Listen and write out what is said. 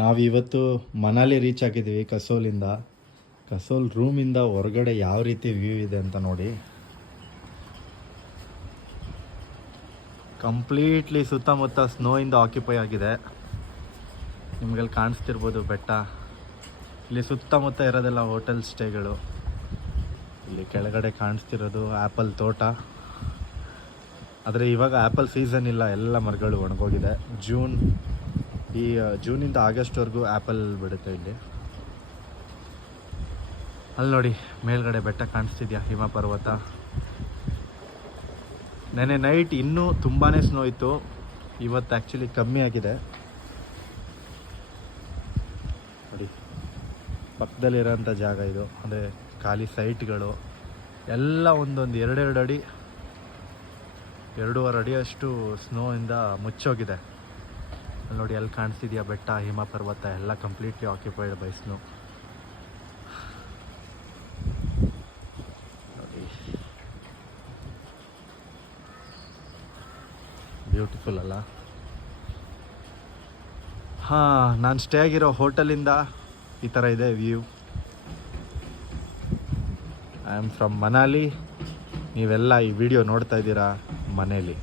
ನಾವಿವತ್ತು ಮನಾಲಿ ರೀಚ್ ಆಗಿದ್ದೀವಿ ಕಸೋಲಿಂದ. ಕಸೋಲ್ ರೂಮಿಂದ ಹೊರಗಡೆ ಯಾವ ರೀತಿ ವ್ಯೂ ಇದೆ ಅಂತ ನೋಡಿ. ಕಂಪ್ಲೀಟ್ಲಿ ಸುತ್ತಮುತ್ತ ಸ್ನೋಯಿಂದ ಆಕ್ಯುಪೈ ಆಗಿದೆ. ನಿಮಗಲ್ಲಿ ಕಾಣಿಸ್ತಿರ್ಬೋದು ಬೆಟ್ಟ. ಇಲ್ಲಿ ಸುತ್ತಮುತ್ತ ಇರೋದೆಲ್ಲ ಹೋಟೆಲ್ ಸ್ಟೇಗಳು. ಇಲ್ಲಿ ಕೆಳಗಡೆ ಕಾಣಿಸ್ತಿರೋದು ಆ್ಯಪಲ್ ತೋಟ. ಆದರೆ ಇವಾಗ ಆ್ಯಪಲ್ ಸೀಸನ್ ಇಲ್ಲ, ಎಲ್ಲ ಮರಗಳು ಒಣಗೋಗಿದೆ. ಜೂನಿಂದ ಆಗಸ್ಟ್ವರೆಗೂ ಆ್ಯಪಲ್ ಬಿಡುತ್ತೆ ಇಲ್ಲಿ. ಅಲ್ಲಿ ನೋಡಿ ಮೇಲ್ಗಡೆ ಬೆಟ್ಟ ಕಾಣಿಸ್ತಿದ್ಯಾ, ಹಿಮ ಪರ್ವತ. ನೆನ್ನೆ ನೈಟ್ ಇನ್ನೂ ತುಂಬಾ ಸ್ನೋ ಇತ್ತು, ಇವತ್ತು ಆ್ಯಕ್ಚುಲಿ ಕಮ್ಮಿ ಆಗಿದೆ. ನೋಡಿ ಪಕ್ಕದಲ್ಲಿರೋಂಥ ಜಾಗ ಇದು, ಅಂದರೆ ಖಾಲಿ ಸೈಟ್ಗಳು ಎಲ್ಲ ಒಂದೊಂದು 2-2 ಅಡಿ 2.5 ಅಡಿಯಷ್ಟು ಸ್ನೋಯಿಂದ ಮುಚ್ಚೋಗಿದೆ. ಅಲ್ಲಿ ನೋಡಿ ಅಲ್ಲಿ ಕಾಣಿಸ್ತಿದ್ಯಾ ಬೆಟ್ಟ, ಹಿಮ ಪರ್ವತ ಎಲ್ಲ ಕಂಪ್ಲೀಟ್ಲಿ ಆಕ್ಯುಪೈಡ್ ಬೈ ಸ್ನೋ. ನೋಡಿ ಬ್ಯೂಟಿಫುಲ್ ಅಲ್ಲ? ಹಾಂ, ನಾನು ಸ್ಟೇ ಆಗಿರೋ ಹೋಟೆಲಿಂದ ಈ ಥರ ಇದೆ view. I am from Manali. ನೀವೆಲ್ಲ ಈ ವಿಡಿಯೋ ನೋಡ್ತಾ ಇದ್ದೀರಾ ಮನೇಲಿ.